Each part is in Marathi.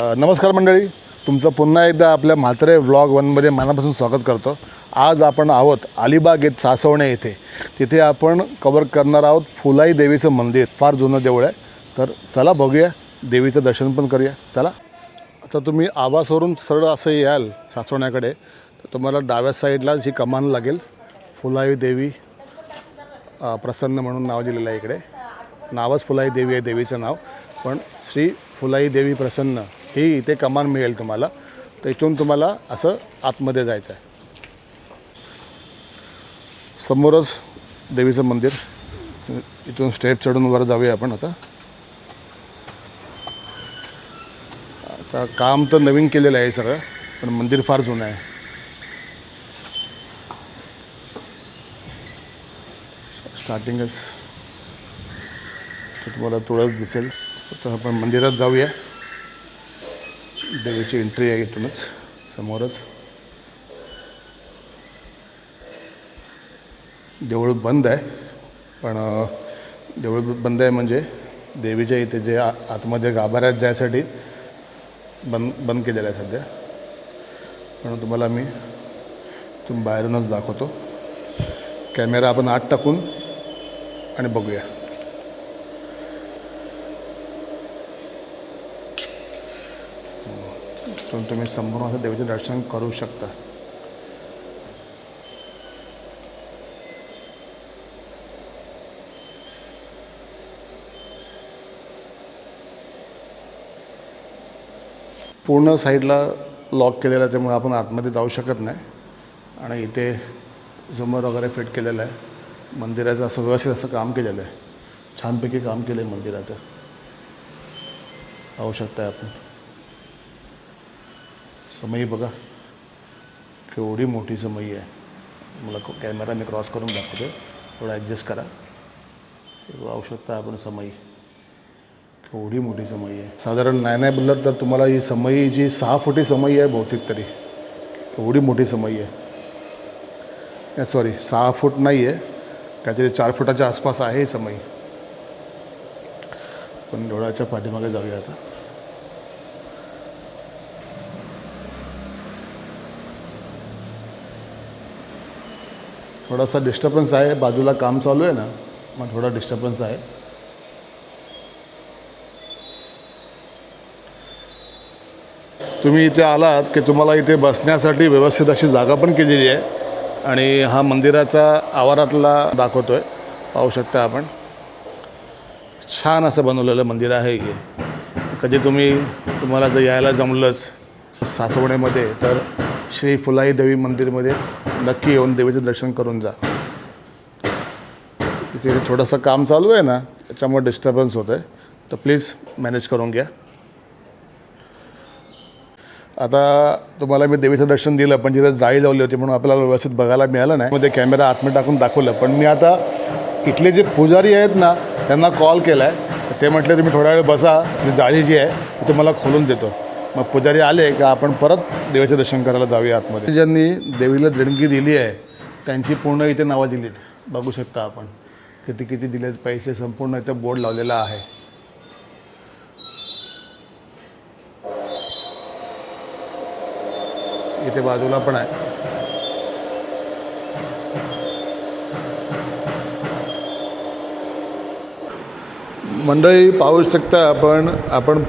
नमस्कार मंडळी, तुमचं पुन्हा एकदा आपल्या म्हात्रे व्लॉग वनमध्ये मनापासून स्वागत करतो. आज आपण आहोत अलिबाग येथे सासवणे येथे. तिथे आपण कवर करणार आहोत फुलाई देवीचं मंदिर. फार जुनं देऊळ आहे. तर चला बघूया, देवीचं दर्शन पण करूया. चला. आता तुम्ही आवासवरून सरळ असं याल सासवण्याकडे तर तुम्हाला डाव्या साईडला जी कमान लागेल, फुलाई देवी प्रसन्न म्हणून नाव दिलेलं आहे. इकडे नावच फुलाई देवी आहे देवीचं नाव, पण श्री फुलाई देवी प्रसन्न ही इथे कमान मिळेल तुम्हाला. तर इथून तुम्हाला असं आतमध्ये जायचं आहे. समोरच देवीचं मंदिर. इथून स्टेप चढून वर जाऊया आपण. आता काम तर नवीन केलेलं आहे सगळं, पण मंदिर फार जुनं आहे. स्टार्टिंगच तुम्हाला तुळस दिसेल. तर आपण मंदिरात जाऊया. देवीची एंट्री आहे इथूनच समोरच. देऊळ बंद आहे, पण देऊळ बंद आहे म्हणजे देवीच्या इथे जे आतमध्ये गाभाऱ्यात जायसाठी बंद केलेलं आहे सध्या. पण तुम्हाला मी तुम्ही बाहेरूनच दाखवतो. कॅमेरा आपण आत टाकून आणि बघूया. तुम्ही संपूर्ण असं देवीचं दर्शन करू शकता. पूर्ण साईडला लॉक केलेलं आहे, त्यामुळे आपण आतमध्ये जाऊ शकत नाही. आणि इथे झुमर वगैरे फिट केलेलं आहे. मंदिराचं असं व्यवस्थित असं काम केलेलं आहे. छानपैकी काम केलं आहे मंदिराचं. पाहू शकताय आपण. समई बघा, केवढी मोठी समई आहे. मला कॅमेरा मी क्रॉस करून दाखवतो, थोडा ॲडजस्ट करा. पाहू शकता आपण समई, केवढी मोठी समई आहे. साधारण नाही बोललं तर तुम्हाला ही समई जी 6 फुटी समई आहे बहुतेक तरी. एवढी मोठी समई आहे. सॉरी 6 फूट नाही आहे, काहीतरी 4 फुटाच्या आसपास आहे ही समई. पण डोळ्याच्या पाठीमागे जाऊया आता. थोडासा डिस्टर्बन्स आहे, बाजूला काम चालू आहे ना, मग थोडा डिस्टर्बन्स आहे. तुम्ही इथे आलात की तुम्हाला इथे बसण्यासाठी व्यवस्थित अशी जागा पण केलेली आहे. आणि हा मंदिराचा आवारातला दाखवतो आहे. पाहू शकता आपण. छान असं बनवलेलं मंदिर आहे हे. कधी तुम्हाला जर यायला जमलंच सासवणेमध्ये तर श्री फुलाई देवी मंदिरमध्ये नक्की येऊन देवीचं दर्शन करून जा. इथे थोडंसं काम चालू आहे ना, त्याच्यामुळे डिस्टर्बन्स होतं आहे, तर प्लीज मॅनेज करून घ्या. आता तुम्हाला मी देवीचं दर्शन दिलं, पण जिथे जाळी लावली होती म्हणून आपल्याला व्यवस्थित बघायला मिळालं नाही. मध्ये कॅमेरा आतमध्ये टाकून दाखवलं. पण मी आता इथले जे पुजारी आहेत ना त्यांना कॉल केला आहे. ते म्हटले तुम्ही थोडा वेळ बसा, जी जाळी जी आहे ती तुम्हाला खोलून देतो. मग पुजारी आले का आपण परत देवीचं दर्शन करायला जाऊया आतमध्ये. ज्यांनी देवीला देणगी दिली आहे त्यांची पूर्ण इथे नावं दिलीत. बघू शकता आपण किती किती दिलेत पैसे. संपूर्ण इथे बोर्ड लावलेला आहे. इथे बाजूला पण आहे. मंडळी पाहू शकता आपण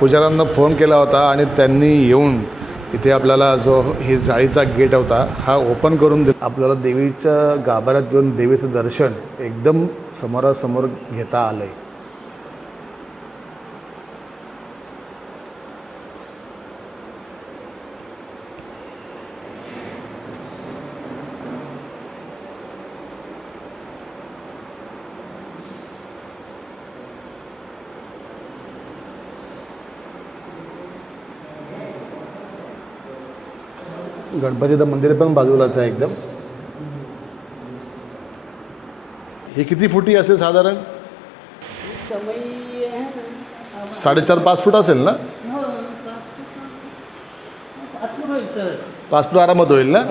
पुजाऱ्यांना फोन केला होता आणि त्यांनी येऊन इथे आपल्याला जो ही जाळीचा गेट होता हा ओपन करून आपल्याला देवीच्या गाभाऱ्यात घेऊन देवीचं दर्शन एकदम समोरासमोर घेता आलं आहे. गणपतीचं मंदिर पण बाजूलाच आहे एकदम. हे किती फुटी असेल साधारण? 4.5-5 फूट असेल ना? 5 फूट आरामात होईल ना?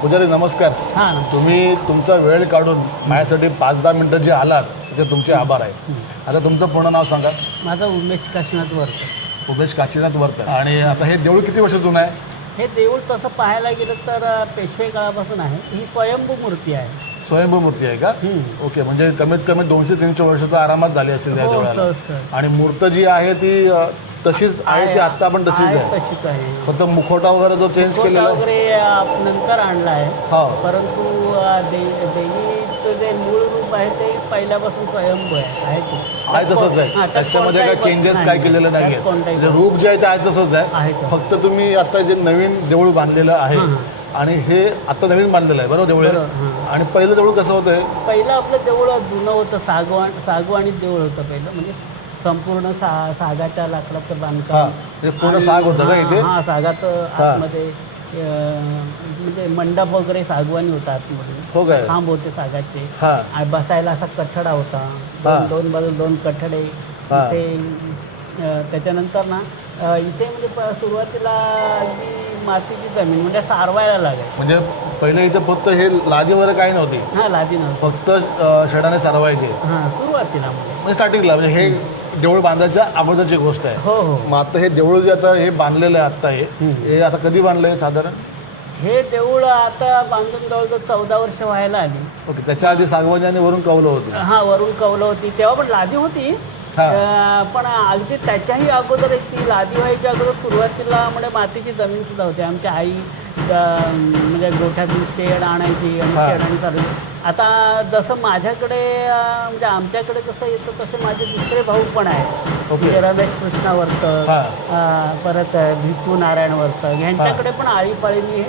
पुजारी नमस्कार. हां तुम्ही तुमचा वेळ काढून माझ्यासाठी 5-10 मिनटं जे आलात ते तुमचे आभार आहे. आता तुमचं पूर्ण नाव सांगा. माझा उमेश काशीनाथ वरकर. उमेश काशीनाथ वरकर. आणि आता हे देऊळ किती वर्ष जुनं आहे? हे देऊळ तसं पाहायला गेलं तर पेशवे काळापासून आहे. ही स्वयंभू मूर्ती आहे. स्वयंभू मूर्ती आहे का? ओके, म्हणजे कमीत कमी 200-300 वर्ष तर आरामात झाली असेल त्या देवळाला. आणि मूर्त जी आहे ती तशीच आहे ती आत्ता पण तशीच आहे? तशीच आहे. फक्त मुखोटा वगैरे जो चेंज केलेला वगैरे नंतर आणला आहे. हो, परंतु देवीचं जे मूळ रूप आहे ते पहिल्यापासून स्वयंभू आहे. आहे तसंच आहे. त्याच्यामध्ये काय चेंजेस काय केलेलं नाही आहे. रूप जे आहे ते आहे तसंच आहे. फक्त तुम्ही आता जे नवीन देऊळ बांधलेलं आहे आणि हे आता नवीन बांधलेलं आहे बरोबर देऊळ. आणि पहिलं देऊळ कसं होतं? पहिलं आपलं देऊळ जुनं होतं. सागवानी देऊळ होतं पहिलं. म्हणजे संपूर्ण सागाच्या लाकडाचं बांधकाम. पूर्ण साग होतं का इथे? हां, सागाचं आतमध्ये म्हणजे मंडप वगैरे सागवानी होता आतमध्ये. हो काय? खांब होते सागाचे. हां, आणि बसायला असा कठडा होता. दोन बाजू 2 कठडे इथे. त्याच्यानंतर ना इथे म्हणजे सुरुवातीला अगदी मातीची जमीन म्हणजे सारवायला लागायची. म्हणजे पहिले इथे फक्त हे लादी वगैरे काही नव्हती? हां, लादी नव्हती. फक्त शेडाने सारवायचे? हां, सुरुवातीला म्हणजे स्टार्टिंगला. म्हणजे हे देऊळ बांधायच्या अगोदरची गोष्ट आहे. हो हो. मग आता हे देऊळ जे आता हे बांधलेलं आहे आत्ता हे आता कधी बांधलं आहे साधारण? हे देऊळ आता बांधून जवळजवळ 14 वर्ष व्हायला आली. ओके, त्याच्या आधी सागवानी वरून कौलं होती? हां, वरून कौलं होती. तेव्हा पण लादी होती. पण अगदी त्याच्याही अगोदर ती लादी व्हायच्या अगोदर सुरुवातीला म्हणजे मातीची जमीन सुद्धा होती. आमच्या आई म्हणजे गोठ्यातून शेड आणायची आणि शेडाने चालू. आता जसं माझ्याकडे म्हणजे आमच्याकडे कसं येतं तसे माझे दुसरे भाऊ पण आहेत. म्हणजे रमेश कृष्णा वरकर, परत भिकू नारायण वरकर, ह्यांच्याकडे पण आळीपाळीनी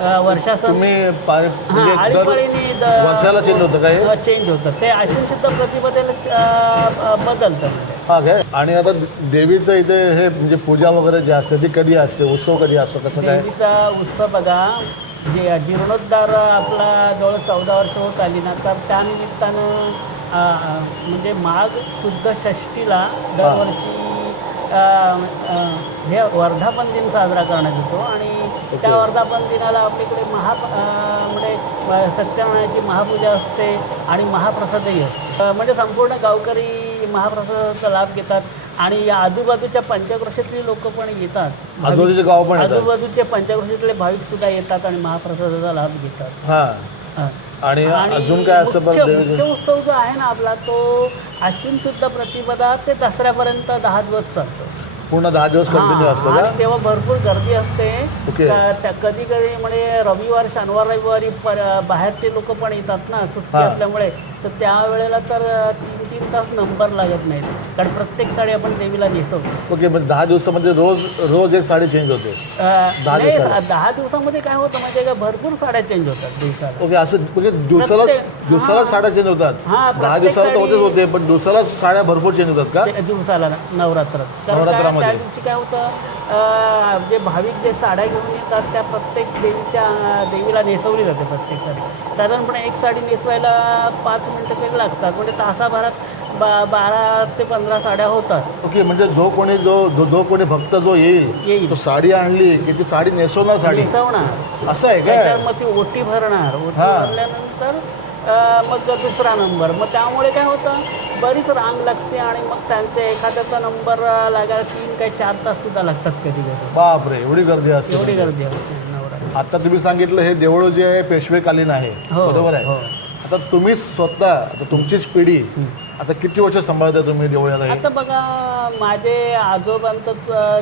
हे तुम्ही आळीपाळीनी वर्षाला चेंज होतं काय? चेंज होतं ते अश्विन शुद्ध प्रतिपदेला बदलतं. हा काय? आणि आता देवीचं इथे हे म्हणजे पूजा वगैरे जी असते ती कधी असते? उत्सव कधी असतो? कसं काय? देवीचा उत्सव बघा, जे जीर्णोद्धार आपला जवळ 14 वर्ष होत आली ना, तर त्यानिमित्तानं म्हणजे माघ शुद्ध षष्टीला दरवर्षी हे वर्धापन दिन साजरा करण्यात येतो. आणि त्या वर्धापन दिनाला आपल्याकडे म्हणजे सत्यनारायणाची महापूजा असते आणि महाप्रसादही असते. म्हणजे संपूर्ण गावकरी महाप्रसादाचा लाभ घेतात. आणि या आजूबाजूच्या पंचक्रोशीतली लोक पण येतात. आजूबाजूचे गाव पण आजूबाजूचे पंचक्रोशीतले भाविक सुद्धा येतात आणि महाप्रसादाचा लाभ घेतात. आणि अजून काय असं मुख्य उत्सव जो आहे ना आपला, तो अश्विन शुद्ध प्रतिपदा ते दसऱ्यापर्यंत 10 दिवस चालतो. पूर्ण 10 दिवस कंटिन्यू असतं का? तेव्हा भरपूर गर्दी असते. कधी कधी म्हणजे रविवार शनिवार रविवारी बाहेरचे लोक पण येतात ना सुट्टी असल्यामुळे. तर त्यावेळेला तर 3-3 तास नंबर लागत नाहीत. कारण प्रत्येक साडी आपण देवीला नेसवतो. ओके, म्हणजे 10 दिवसामध्ये रोज एक साडी चेंज होते? 10 दिवसामध्ये काय होतं म्हणजे का भरपूर साड्या चेंज होतात दिवसाला. ओके, असं म्हणजे दिवसाला साड्या चेंज होतात? 10 दिवसाला तर होते पण दिवसाला साड्या भरपूर चेंज होतात का? दिवसाला नवरात्रामध्ये त्या दिवशी काय होतं, जे भाविक जे साड्या घेऊन येतात त्या प्रत्येक देवीला नेसवली जाते. प्रत्येक साडी साधारणपणे एक साडी नेसवायला 5 मिनिटं तरी लागतात. म्हणजे तासाभरात 12 ते 15 साड्या होतात. ओके, म्हणजे जो कोणी भक्त जो येईल तो साडी आणली की ती साडी नेसवणार असं आहे का? मग ती ओटी भरणार. ओटी भरल्यानंतर मग दुसरा नंबर. मग त्यामुळे काय होतं, बरीच रांग लागते. आणि मग त्यांचे एखाद्याचा नंबर लागायला 3 काही 4 तास सुद्धा लागतात कधी कधी. बापरे, एवढी गर्दी असते? एवढी गर्दी होते नवरात्री. आता तुम्ही सांगितलं हे देऊळ जे आहे पेशवेकालीन आहे, बरोबर आहे? आता तुम्ही स्वतः, आता तुमचीच पिढी आता किती वर्ष सांभाळता तुम्ही देवळाला? आता बघा, माझे आजोबांचा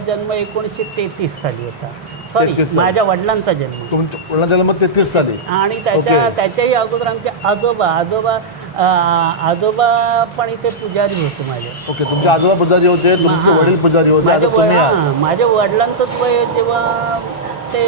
जन्म 1933 साली होता. सॉरी, माझ्या वडिलांचा जन्म. तुमच्या वडिलांचा जन्म 33 साली? आणि त्याच्याही अगोदर आमचे आजोबा पण इथे पुजारी होते माझे. ओके, तुमचे आजोबा पुजारी होते, तुमचे वडील पुजारी होते. माझ्या वडिलांचंच वय जेव्हा ते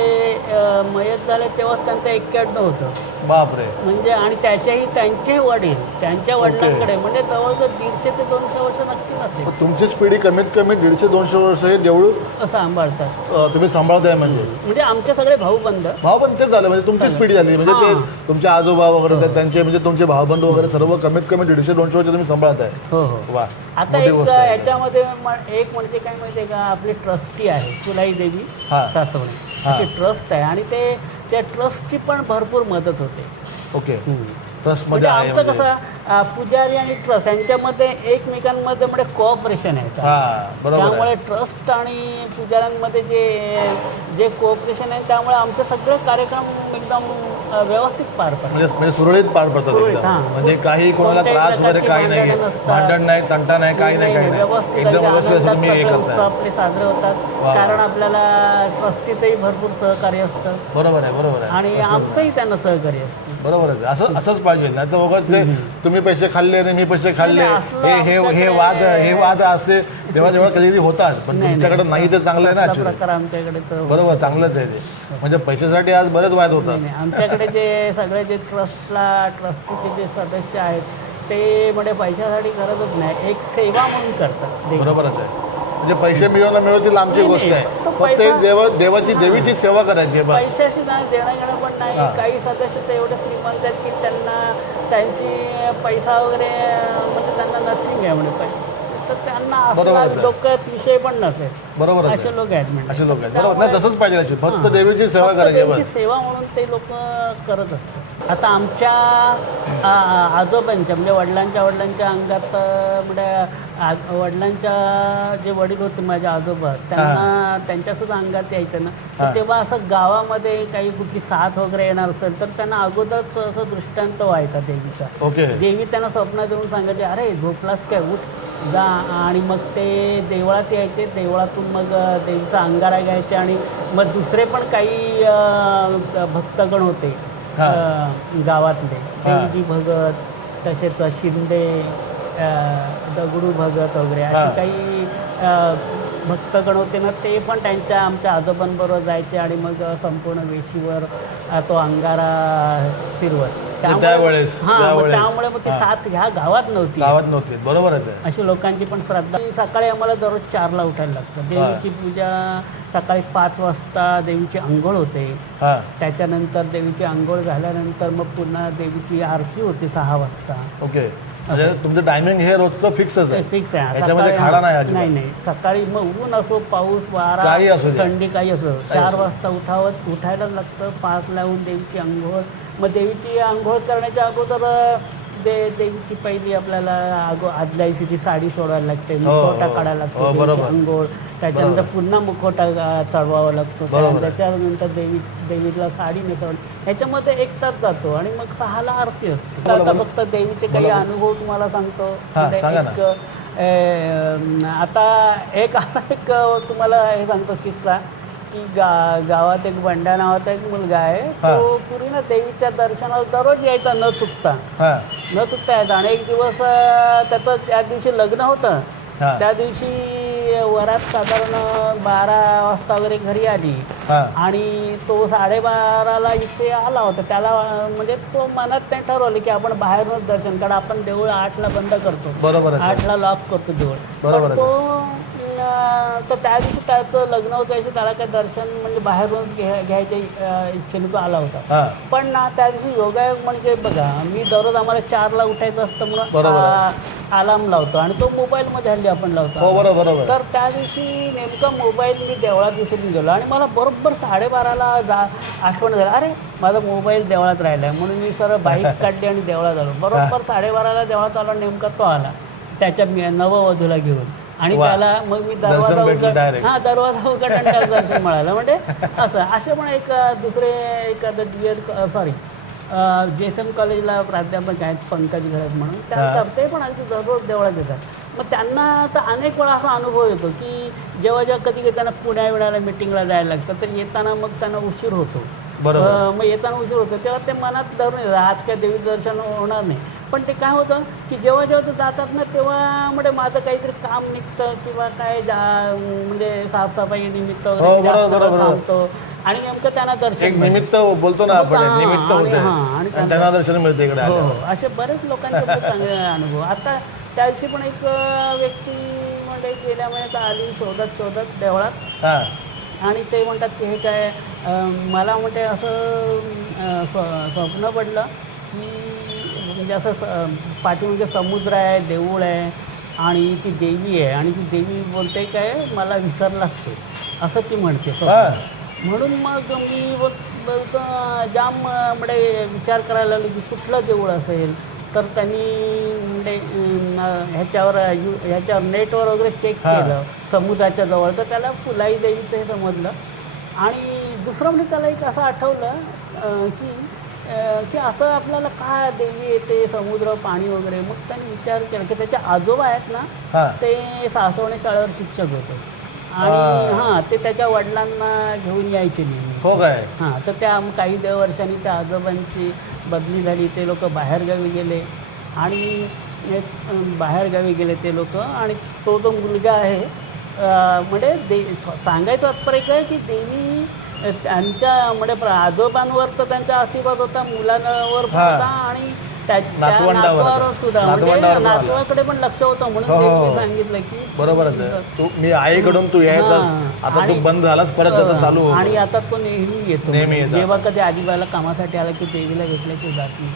मयत झाले तेव्हा त्यांचं 91 होतं. बापरे. म्हणजे आणि त्यांचे वडील त्यांच्या वडिलांकडे म्हणजे जवळजवळ 150 ते 200 वर्ष नक्की नसते. तुमचीच पिढी कमीत कमी 150-200 वर्ष हे देऊळ सांभाळतात. तुम्ही सांभाळताय? म्हणजे आमचे सगळे भाऊबंद तेच झालं. म्हणजे तुमचीच पिढी झाली. म्हणजे ते तुमचे आजोबा वगैरे त्यांचे म्हणजे तुमचे भाऊबंद वगैरे सर्व कमीत कमी 150-200 वर्ष तुम्ही सांभाळताय. हो हो. वा. आता याच्यामध्ये एक म्हणजे काय माहिती आहे का, आपली ट्रस्टी आहे फुलाई देवी सासवणे अशी ट्रस्ट आहे. आणि ते त्या ट्रस्टची पण भरपूर मदत होते. ओके, म्हणजे ट्रस्टमध्ये आहे आमचं म्हणजे. कसं पुजारी आणि ट्रस्ट यांच्यामध्ये एकमेकांमध्ये म्हणजे कोऑपरेशन आहे. हां, बरोबर आहे. त्यामुळे ट्रस्ट आणि पुजाऱ्यांमध्ये जे जे कोऑपरेशन आहे त्यामुळे आमचे सगळे कार्यक्रम एकदम व्यवस्थित पार पडतात. म्हणजे सुरळीत पार पडतात सुरळीत, एकदम. हां. म्हणजे काही कोणाला कोणत्याही त्रास वगैरे प्रकारची काही नाही, भांडणं नसतात. भांडण नाही, तंटा नाही, काही नाही, काही नाही, व्यवस्थित एकदम अगदी व्यवस्थित असं आनंदात तुम्ही हे सगळे उत्सव करताय. आपले साजरे होतात. वा. कारण आपल्याला ट्रस्टीचंही भरपूर सहकार्य असतं बरोबर आहे, बरोबर आहे. आणि आमचंही त्यांना सहकार्य असतं. बरोबर आहे, असंच पाहिजे. नाही तर उगाच ते तुम्ही पैसे खाल्ले आणि मी पैसे खाल्ले, नाही, असलं हे आमच्याकडे- हे वाद असे जेव्हा कधीतरी होतात. पण नाही, तुमच्याकडे नाही, ते चांगलं आहे ना तसला actually. प्रकार आमच्याकडे तर बरोबर, चांगलंच आहे ते. म्हणजे पैशासाठी आज बरेच वाद होतात. नाही, आमच्याकडे जे सगळे जे ट्रस्टीचे जे सदस्य आहेत ते म्हणजे पैशासाठी करतच नाही, एक सेवा म्हणून करतात. बरोबरच आहे. म्हणजे पैसे मिळवतील आमची नाही, गोष्ट नाही. आहे, तो फक्त एक देवीची सेवा करायची आहे बस. पैशाशी नाही देणं घेणं पण नाही. हां. काही सदस्य तर एवढे श्रीमंत आहेत की त्यांना त्यांची पैसा वगैरे म्हणजे त्यांना नथिंग आहे म्हणजे पैसे, तर त्यांना बरोबर असला आहे. डोक्यात विषय पण नसेल. बरोबर आहे. असे लोक आहेत म्हणजे. असे लोक आहेत, बरोबर. नाही, तसंच पाहिजे actually. फक्त हां. देवीची सेवा फक्त करायची आहे देवीची बस. सेवा म्हणून ते लोक करत असतात. आता आमच्या आजोबांच्या म्हणजे वडिलांच्या अंगात म्हणजे वडिलांच्या जे वडील होते माझे आजोबा त्यांना त्यांच्यासुद्धा अंगात यायचं ना, तर तेव्हा असं गावामध्ये काही कुठली साथ वगैरे येणार असेल तर त्यांना अगोदरच असं दृष्टांत व्हायचा देवीचा. ओके. देवी त्यांना स्वप्नात येऊन सांगायचे, अरे झोपलास काय, उठ जा. आणि मग ते देवळात यायचे, देवळातून मग देवीचा अंगारा घ्यायचे आणि मग दुसरे पण काही भक्तगण होते गावातले, देवीजी भगत, तसेच शिंदे, दगडू भगत वगैरे असे काही भक्तगण होते ना, ते पण आमच्या आजोबांबरोबर जायचे आणि मग संपूर्ण वेशीवर तो अंगारा फिरवत. त्यावेळेस त्यामुळे मग ती साथ ह्या गावात नव्हती. बरोबरच आहे. अशी लोकांची पण श्रद्धा. सकाळी आम्हाला दररोज 4ला उठायला लागतं. देवीची पूजा सकाळी 5 वाजता देवीची अंघोळ होते. त्याच्यानंतर देवीची अंघोळ झाल्यानंतर मग पुन्हा देवीची आरती होते 6 वाजता. ओके. म्हणजे तुमचं टायमिंग हे रोजचं फिक्सच आहे, फिक्स आहे. याच्यामध्ये खाडा नाही अजिबात. नाही. सकाळी मग ऊन असो, पाऊस, वारा, काही असू दे. थंडी, काही असो, 4 वाजता उठायला लागतं. 5ला येऊन देवीची अंघोळ. मग देवीची अंघोळ करण्याच्या अगोदर देवीची पहिली आपल्याला आदल्या दिवशीची साडी सोडायला लागते, मुखवटा काढायला लागतो, देवीची अंघोळ. त्याच्यानंतर पुन्हा मुखवटा चढवावा लागतो. त्याच्यानंतर देवीला साडी नेसवणं, ह्याच्यामध्ये 1 तास जातो आणि मग 6ला आरती असते. आता फक्त देवीचे काही अनुभव तुम्हाला सांगतो. आता एक तुम्हाला हे सांगतो किस्सा की गावात एक बंड्या नावाचा एक मुलगा आहे. तो पूर्वी ना देवीच्या दर्शनाला दररोज यायचा न चुकता यायचा. आणि एक दिवस त्याचं त्या दिवशी लग्न होतं. त्या दिवशी वरात साधारण 12 वाजता वगैरे घरी आली आणि तो 12:30ला इथे आला होता. त्याला म्हणजे तो मनात नाही ठरवलं की आपण बाहेरूनच दर्शन, कारण आपण देऊळ 8ला बंद करतो, बरोबर 8ला लॉक करतो देऊळ. बरोबर. तर त्या दिवशी त्याचं लग्न होतं, त्याला काय दर्शन म्हणजे बाहेरून घ्यायच्या इच्छेने तो आला होता. पण ना त्या दिवशी योगायोग म्हणजे बघा, मी दररोज आम्हाला 4ला उठायचं असतं म्हणून अलार्म लावतो आणि तो मोबाईलमध्ये हल्ली आपण लावतो. तर त्या दिवशी नेमका मोबाईल मी देवळात विसरून गेलो आणि मला बरोबर 12:30ला आठवण झालं, अरे माझा मोबाईल देवळात राहिला आहे. म्हणून मी सरळ बाईक काढली आणि देवळात आलो. बरोबर 12:30ला देवळात आलो. नेमका तो आला त्याच्या नववधूला घेऊन आणि त्याला मग मी दरवाजा उघड आणि त्याला दर्शन मिळालं. म्हणजे असे पण एखादं DED JSM कॉलेजला प्राध्यापक आहेत पंकज घरत म्हणून, ते पण अगदी दररोज देवळात येतात. मग त्यांना तर अनेक वेळा असा अनुभव येतो की जेव्हा कधी त्यांना पुण्याला मिटिंगला जायला लागतं तर येताना मग त्यांना उशीर होतो. मग येताना उशीर होतो तेव्हा ते मनात धरून आज काय देवी दर्शन होणार नाही. पण ते काय होतं की जेव्हा ते जातात ना तेव्हा म्हणजे माझं काहीतरी काम निघतं किंवा काय म्हणजे साफसफाई निमित्त वगैरे थांबतो आणि नेमकं त्यांना दर्शन निमित्त बोलतो ना आपण, निमित्त आणि त्यांना दर्शन मिळतं इकडे. असे बरेच लोकांचे चांगले अनुभव. आता त्या दिवशी पण एक व्यक्ती म्हणजे गेल्या महिन्यात आली शोधत देवळात आणि ते म्हणतात की हे काय, मला म्हणते असं स्वप्न पडलं की म्हणजे असं पाठीमागे समुद्र आहे, देऊळ आहे आणि ती देवी आहे आणि ती देवी बोलते काय मला विसरलाच ते, असं ती म्हणते. म्हणून मग मी जाम म्हणजे विचार करायला लागलो की कुठलं देऊळ असेल. तर त्यांनी म्हणजे ह्याच्यावर नेटवर वगैरे चेक केलं समुद्राच्या जवळ, तर त्याला फुलाई देवीचं हे समजलं. आणि दुसरं म्हणजे त्याला एक असं आठवलं की असं आपल्याला काय देवी येते, समुद्र, पाणी वगैरे. मग त्यांनी विचार केला की त्याचे आजोबा आहेत ना, ते सासवणे शाळेवर शिक्षक होते. आणि ते त्याच्या वडिलांना घेऊन यायचे नेहमी. हो काय? तर त्या काही वर्षांनी त्या आजोबांची बदली झाली. ते लोक बाहेरगावी गेले आणि बाहेरगावी गेले ते लोक. आणि तो जो मुलगा आहे म्हणजे सांगायचं तात्पर्य काय की देवी त्यांच्या म्हणजे आजोबांवर तर त्यांचा आशीर्वाद होता, मुलांवर होता आणि नातवावर सुद्धा, म्हणजे नातवाकडे पण लक्ष होतं. म्हणून देवीने सांगितलं की बरोबर तू मी आईकडून तू यायचा, आता तू बंद झालास, परत आता चालू. आणि आता तो नेहमी येतो. जेव्हा कधी आजीबाला कामासाठी आला की देवीला भेटल्याची जात नाही.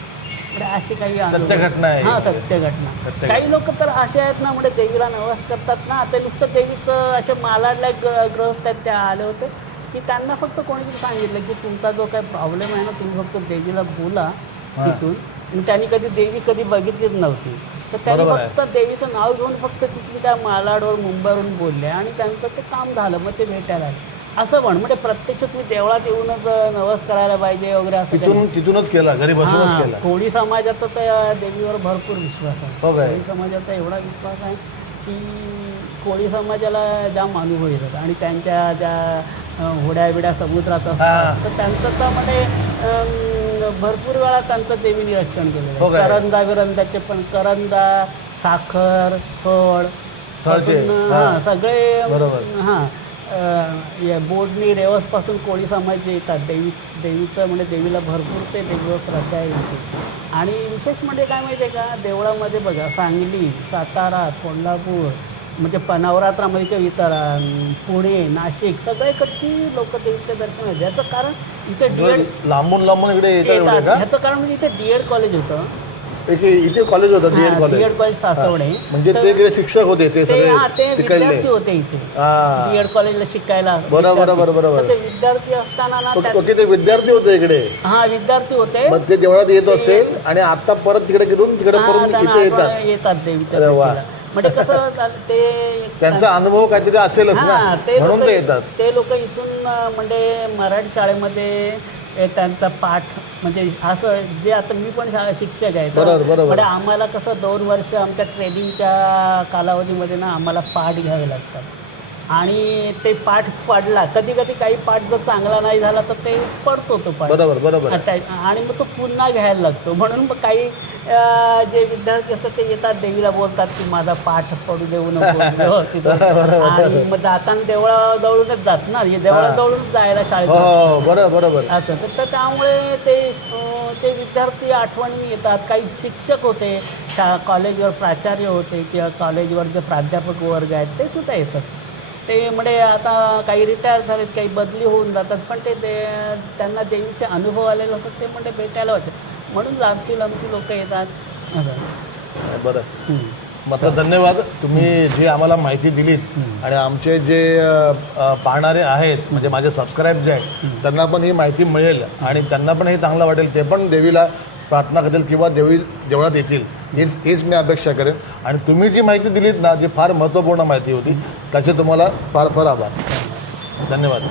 म्हणजे अशी काही सत्य घटना आहे. सत्य घटना. काही लोक तर असे आहेत ना, म्हणजे देवीला नवस करतात ना, ते नुसतं देवीचं असे मालाडल्या ग्रस्त आहेत त्या आले होते की त्यांना फक्त कोणीतरी सांगितलं की तुमचा जो काही प्रॉब्लेम आहे ना, तुम्ही फक्त देवीला बोला तिथून. त्यांनी देवी बघितलीच नव्हती, तर त्यांनी फक्त देवीचं नाव घेऊन फक्त तिथली त्या मालाडवर मुंबईवरून बोलले आणि त्यांचं ते काम झालं. मग ते भेटायला असं म्हणजे प्रत्यक्ष तुम्ही देवळात येऊनच नवस करायला पाहिजे वगैरे असं तिथूनच केला, घरी बसूनच केला. कोळी समाजाचा त्या देवीवर भरपूर विश्वास आहे. कोळी समाजाचा एवढा विश्वास आहे की कोळी समाजाला जाम अनुभव येतात. आणि त्यांच्या ज्या होड्या बिड्या समुद्रात असतात, तर त्यांचं तर म्हणजे भरपूर वेळा त्यांचं देवीने रक्षण केलेलं आहे. करंजा विरंजाचे पण, करंजा, साखर, फळ सगळे बोडणी रेवसपासून कोळी समाज येतात. देवीचं म्हणजे देवीला भरपूर ते देवीवर श्रद्धा येते. आणि विशेष म्हणजे काय माहिती आहे का, देवळामध्ये बघा सांगली, सातारा, कोल्हापूर म्हणजे नवरात्रामध्ये वितरण, पुणे, नाशिक सगळीकडची लोक देवीचं दर्शन आहे. ज्याचं कारण इथे लांबून इकडे येतात. ह्याचं कारण म्हणजे इथे DED कॉलेज होतं. इथे कॉलेज होतं, DED कॉलेज सासवडे. म्हणजे ते शिक्षक होते, ते विद्यार्थी होते इथे DED कॉलेजला शिकायला. बरोबर. ते विद्यार्थी असताना ना ते विद्यार्थी होते इकडे. विद्यार्थी होते. मग ते देवळात येत असेल आणि आता परत तिकडे गेलो तिकडे येतात देवीच्या. म्हणजे कसं ते त्यांचा अनुभव काहीतरी असेलच ना, म्हणून ते येतात. ते लोक इथून म्हणजे मराठी शाळेमध्ये त्यांचा पाठ म्हणजे असं जे आता मी पण शिक्षक आहे, म्हणजे आम्हाला कसं 2 वर्ष आमच्या ट्रेनिंगच्या कालावधीमध्ये ना आम्हाला पाठ घ्यावे लागतात. आणि ते पाठ पडला, कधी काही पाठ जर चांगला नाही झाला तर ते पडतो तो पाठ. बरोबर. आणि मग तो पुन्हा घ्यायला लागतो. म्हणून मग काही जे विद्यार्थी असतात ते येतात, देवीला बोलतात की माझा पाठ पडू देऊ नको. आणि मग जाताना देवळाजवळूनच जात ना, देवळाजवळूनच जायला शाळेत. बरोबर असं तर त्यामुळे ते विद्यार्थी आठवणी येतात. काही शिक्षक होते, कॉलेजवर प्राचार्य होते किंवा कॉलेजवर जे प्राध्यापक वर्ग आहेत ते सुद्धा येतात. ते म्हणजे आता काही रिटायर झालेत, काही बदली होऊन जातात, पण ते त्यांना देवीचे अनुभव आलेले होतात, ते म्हणजे भेटायला होते. म्हणून लांबची लोक येतात. बरं, मात्र धन्यवाद. तुम्ही जी आम्हाला माहिती दिलीत आणि आमचे जे पाहणारे आहेत म्हणजे माझे सबस्क्राईब जे आहेत त्यांना पण ही माहिती मिळेल आणि त्यांना पण हे चांगलं वाटेल, ते पण देवीला प्रार्थना करतील किंवा देवळात येतील, हेच मी अपेक्षा करेन. आणि तुम्ही जी माहिती दिलीत ना, जी फार महत्त्वपूर्ण माहिती होती, त्याचे तुम्हाला फार आभार. धन्यवाद.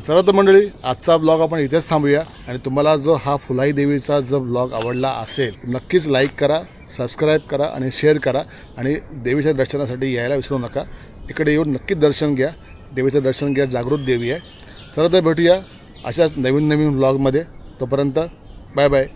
चला तर मंडळी, आजचा ब्लॉग आपण इथेच थांबूया. आणि तुम्हाला जो हा फुलाई देवीचा जो ब्लॉग आवडला असेल नक्कीच लाईक करा, सबस्क्राईब करा आणि शेअर करा. आणि देवीच्या दर्शनासाठी यायला विसरू नका. इकडे येऊन नक्कीच दर्शन घ्या, देवीचं दर्शन घ्या. जागृत देवी आहे. चला तर भेटूया अशाच नवीन ब्लॉगमध्ये. तोपर्यंत बाय बाय.